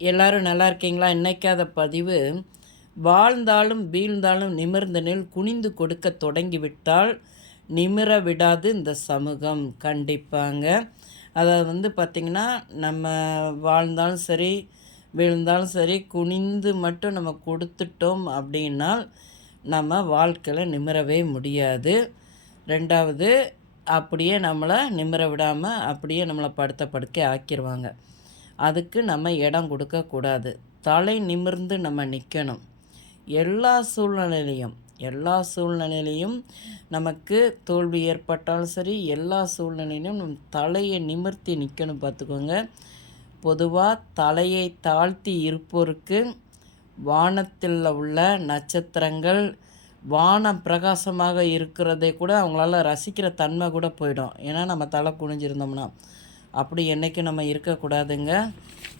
எல்லாரும் நல்லா இருக்கீங்களா? இன்னைக்காத பதிவு வாழ்ந்தாலும் வீழ்ந்தாலும் நிமிர்ந்த நெல் குனிந்து கொடுக்க தொடங்கிவிட்டால் நிமிர விடாது இந்த சமூகம். கண்டிப்பாங்க. அதாவது வந்து பார்த்திங்கன்னா நம்ம வாழ்ந்தாலும் சரி வீழ்ந்தாலும் சரி குனிந்து மட்டும் நம்ம கொடுத்துட்டோம் அப்படின்னால் நம்ம வாழ்க்கையில் நிமிரவே முடியாது. ரெண்டாவது அப்படியே நம்மளை நிமிர விடாமல் அப்படியே நம்மளை படுத்த படுக்கை ஆக்கிடுவாங்க அதுக்கு நம்ம இடம் கொடுக்கக்கூடாது தலை நிமிர்ந்து நம்ம நிற்கணும் எல்லா சூழ்நிலையிலையும் எல்லா சூழ்நிலையிலையும் நமக்கு தோல்வி ஏற்பட்டாலும் சரி எல்லா சூழ்நிலையிலும் நம் தலையை நிமிர்த்தி நிற்கணும் பார்த்துக்கோங்க. பொதுவாக தலையை தாழ்த்தி இருப்போருக்கு வானத்தில் உள்ள நட்சத்திரங்கள் வானம் பிரகாசமாக இருக்கிறதை கூட அவங்களால ரசிக்கிற தன்மை கூட போயிடும். ஏன்னா நம்ம தலை குனிஞ்சிருந்தோம்னா. அப்படி என்றைக்கும் நம்ம இருக்கக்கூடாதுங்க?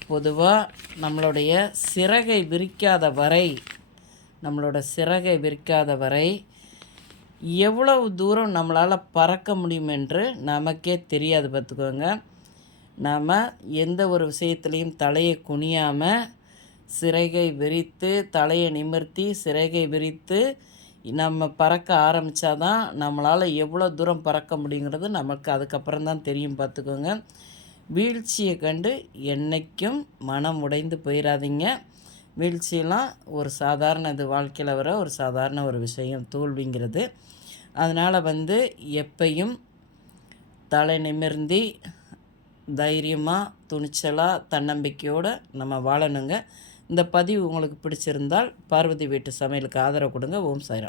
பொதுவாக நம்மளுடைய சிறகை விரிக்காத வரை நம்மளோட சிறகை விரிக்காத வரை எவ்வளவு தூரம் நம்மளால் பறக்க முடியும் என்று நமக்கே தெரியாது பார்த்துக்கோங்க. நாம் எந்த ஒரு விஷயத்துலேயும் தலையை குனியாமல் சிறகை விரித்து தலையை நிமிர்த்தி சிறகை விரித்து நம்ம பறக்க ஆரம்பித்தா தான் நம்மளால் எவ்வளோ தூரம் பறக்க முடியுங்கிறது நமக்கு அதுக்கப்புறம் தான் தெரியும் பார்த்துக்கோங்க. வீழ்ச்சியை கண்டு என்றைக்கும் மனம் உடைந்து போயிடாதீங்க வீழ்ச்சியெல்லாம் ஒரு சாதாரண இது வாழ்க்கையில் வர ஒரு சாதாரண ஒரு விஷயம் தோல்விங்கிறது. அதனால் வந்து எப்பையும் தலை நிமிர்ந்தி தைரியமாக துணிச்சலாக தன்னம்பிக்கையோடு நம்ம வாழணுங்க. இந்த பதிவு உங்களுக்கு பிடிச்சிருந்தால் பார்வதி வீட்டு சமையலுக்கு ஆதரவு கொடுங்க. ஓம் சாய்ராம்.